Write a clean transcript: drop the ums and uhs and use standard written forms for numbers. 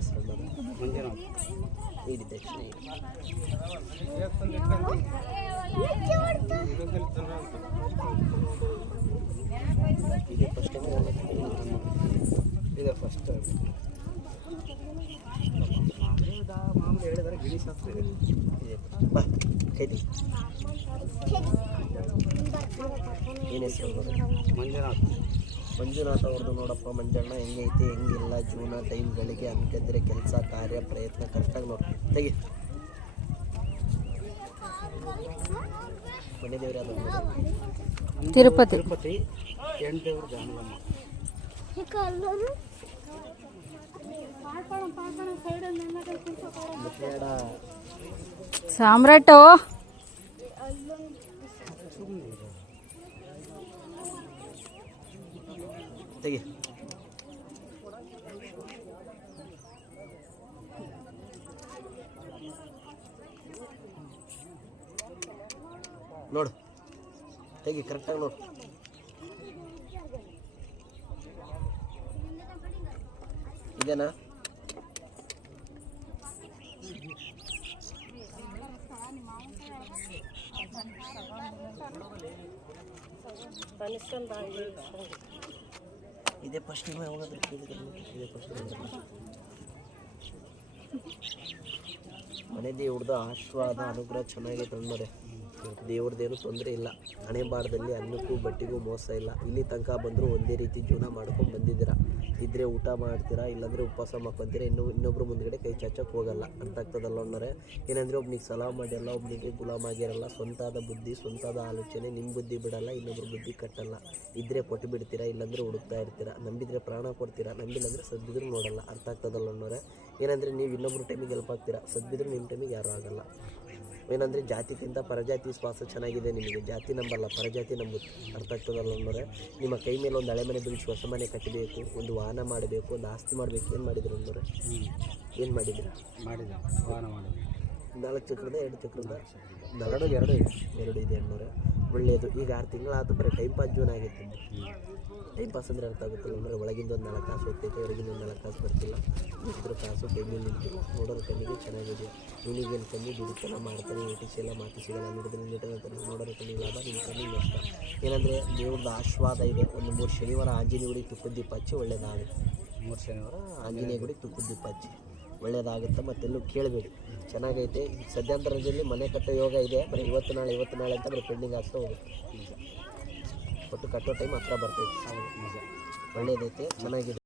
ಹೆಸರು ಮಂಜುನಾಥ್. ಇಡಿ ದಕ್ಷಿಣ ಇಡಿ. ಇದೆ ಫಸ್ಟ್ ಇದೆ ಫಸ್ಟ್ ಮಾಮೂಲಿ ಹೇಳಿದರೆ ಗಿಳಿ ಶಾಸ್ತ್ರ ಇದೆ. ಬಾ ಕೈದಿ. ಏನು ಹೆಸರು? ಮಂಜುನಾಥ್. ಮಂಜುನಾಥ್ ಅವ್ರದ್ದು ನೋಡಪ್ಪ ಮಂಜಣ್ಣ ಹೆಂಗೈತೆ ಹೆಂಗಿಲ್ಲ ಜೀವನ ಟೈಮ್ಗಳಿಗೆ ಅನ್ಕಂದ್ರೆ ಕೆಲಸ ಕಾರ್ಯ ಪ್ರಯತ್ನ ಕರೆಕ್ಟಾಗಿ ನೋಡಿ ತೆಗಿ. ಮನೆ ದೇವ್ರು ಯಾವ್ದು? ತಿರುಪತಿ. ತಿರುಪತಿ ಎಂಟೇವ್ರ ಜಾನಲಮ್ಮ. ಸಾಮ್ರಾಟು ತೆಗಿ. ನೋಡು ತೆಗಿ ಕರೆಕ್ಟಾಗಿ ನೋಡು. ಇದೇನಾ? ಇದೇ ಫಸ್ಟ್ ಟೈಮ್ ಯಾವಾಗಾದ್ರೂ ಇದೇ ಫಸ್ಟ್ ಮನೆ ದೇವ್ರದ್ದು ಆಶೀರ್ವಾದ ಅನುಗ್ರಹ ಚೆನ್ನಾಗಿ ತಂದರೆ ದೇವ್ರದ್ದೇನು ತೊಂದರೆ ಇಲ್ಲ. ಹಣೆ ಬಾರದಲ್ಲಿ ಅನ್ನಕ್ಕೂ ಬಟ್ಟೆಗೂ ಮೋಸ ಇಲ್ಲ. ಇಲ್ಲಿ ತನಕ ಬಂದರೂ ಒಂದೇ ರೀತಿ ಜೀವನ ಮಾಡ್ಕೊಂಡು ಬಂದಿದ್ದೀರಾ. ಇದ್ದರೆ ಊಟ ಮಾಡ್ತೀರಾ, ಇಲ್ಲಾಂದರೆ ಉಪವಾಸ ಮಾಡ್ಕೊತೀರಾ. ಇನ್ನೊಬ್ರು ಮುಂದ್ಗಡೆ ಕೈ ಚಾಚಕ್ಕೆ ಹೋಗಲ್ಲ ಅಂತ ಆಗ್ತದಲ್ಲ ಅನ್ನೋರೆ. ಏನಂದರೆ ಒಬ್ನಿಗೆ ಸಲಾಮ್ ಮಾಡಿರಲ್ಲ, ಒಬ್ನಿಗೆ ಗುಲಾಮ್ ಆಗಿರಲ್ಲ. ಸ್ವಂತಾದ ಬುದ್ಧಿ, ಸ್ವಂತಾದ ಆಲೋಚನೆ. ನಿಮ್ಮ ಬುದ್ಧಿ ಬಿಡಲ್ಲ, ಇನ್ನೊಬ್ರು ಬುದ್ಧಿ ಕಟ್ಟಲ್ಲ. ಇದ್ದರೆ ಕೊಟ್ಟು ಬಿಡ್ತೀರಾ, ಇಲ್ಲಾಂದರೆ ಹುಡುಕ್ತಾ ಇರ್ತೀರಾ. ನಂಬಿದರೆ ಪ್ರಾಣ ಕೊಡ್ತೀರಾ, ನಂಬಿಲ್ಲಂದರೆ ಸದ್ದಿದ್ರು ನೋಡಲ್ಲ. ಅರ್ಥ ಆಗ್ತದಲ್ಲ ಅನ್ನೋರೆ. ಏನಂದರೆ ನೀವು ಇನ್ನೊಬ್ರು ಟೈಮಿಗೆ ಹೆಲ್ಪ್ ಆಗ್ತೀರಾ, ಸದ್ದಿದ್ರು ನಿಮ್ಮ ಟೈಮಿಗೆ ಯಾರೂ ಆಗಲ್ಲ. ಏನಂದರೆ ಜಾತಿಗಿಂತ ಪರಜಾತಿ ಶ್ವಾಸ ಚೆನ್ನಾಗಿದೆ ನಿಮಗೆ. ಜಾತಿ ನಂಬಲ್ಲ, ಪರಜಾತಿ ನಂಬುತ್ತೆ. ಅರ್ಥ ಆಗ್ತದಲ್ಲ ಅನ್ನೋರೆ. ನಿಮ್ಮ ಕೈ ಮೇಲೆ ಒಂದು ಹಳೆ ಮನೆ ಬಿಡಿಸಿ ಹೊಸ ಮನೆ ಕಟ್ಟಬೇಕು, ಒಂದು ವಾಹನ ಮಾಡಬೇಕು, ಒಂದು ಆಸ್ತಿ ಮಾಡಬೇಕು. ಏನು ಮಾಡಿದ್ರು ಅನ್ನೋರೆ? ಏನು ಮಾಡಿದ್ರು? ವಾಹನ ಮಾಡಿದ್ವಿ. 4 ಚಕ್ರದ 2 ಚಕ್ರದ ಎರಡು ಇದೆ ಅನ್ನೋರೆ. ಒಳ್ಳೆಯದು. ಈಗ 6 ತಿಂಗಳಾದ ಬರೀ ಟೈಮ್ ಪಾಸ್ ಜೂನ್ ಆಗೈತೆ. ಟೈಮ್ ಪಾಸ್ ಅಂದರೆ ಅರ್ಥ ಆಗುತ್ತಿಲ್ಲ ಅಂದರೆ ಒಳಗಿಂದ ಒಂದು 4 ಕಾಸು ಹೋಗ್ತೈತೆ, ಹೊರಗಿಂದ ಒಂದು 4 ಕಾಸು ಬರ್ತಿಲ್ಲ. ಇದ್ರ ಕಾಸು ಕೈಗೆ ನಿಂತಿಲ್ಲ. ನೋಡೋರ ಕಣ್ಣಿಗೆ ಚೆನ್ನಾಗಿದೆ. ನಿನಗೇನು ಕಮ್ಮಿ ದುಡಿತನ ಮಾಡ್ತಾರೆ, ATC ಎಲ್ಲ ಮಾತು ಸಿಗಲ್ಲ. ನೋಡೋರ ಕಣ್ಣಿಗೆ ಲಾಭ, ನಿಮ್ಮ ಕಣ್ಣಿಗೆ ನಷ್ಟ. ಏನಂದರೆ ದೇವ್ರದ್ದು ಆಶೀರ್ವಾದ ಇದೆ. ಒಂದು 3 ಶನಿವಾರ ಆಂಜನೇಯ ಗುಡಿಗೆ ತುಪ್ಪದ ದೀಪ ಹಚ್ಚಿ ಒಳ್ಳೆಯದಾಗುತ್ತೆ. 3 ಶನಿವಾರ ಆಂಜನೇಯ ಗುಡಿಗೆ ತುಪ್ಪದ ದೀಪ ಹಚ್ಚಿ ಒಳ್ಳೆಯದಾಗುತ್ತೆ. ಮತ್ತೆಲ್ಲೂ ಕೇಳಬೇಡಿ. ಚೆನ್ನಾಗೈತೆ. ಸದ್ಯಾಂತರದಲ್ಲಿ ಮನೆ ಕಟ್ಟೋ ಯೋಗ ಇದೆ. ಬರೀ ಇವತ್ತು ನಾಳೆ ಅಂತ ಬರೀ ಪೆಂಡಿಂಗ್ ಆಗ್ತಾ ಹೋಗುತ್ತೆ. ಒಟ್ಟು ಕಟ್ಟೋ ಟೈಮ್ ಹತ್ರ ಬರ್ತೈತೆ. ಒಳ್ಳೆಯದೈತೆ, ಚೆನ್ನಾಗಿದೆ.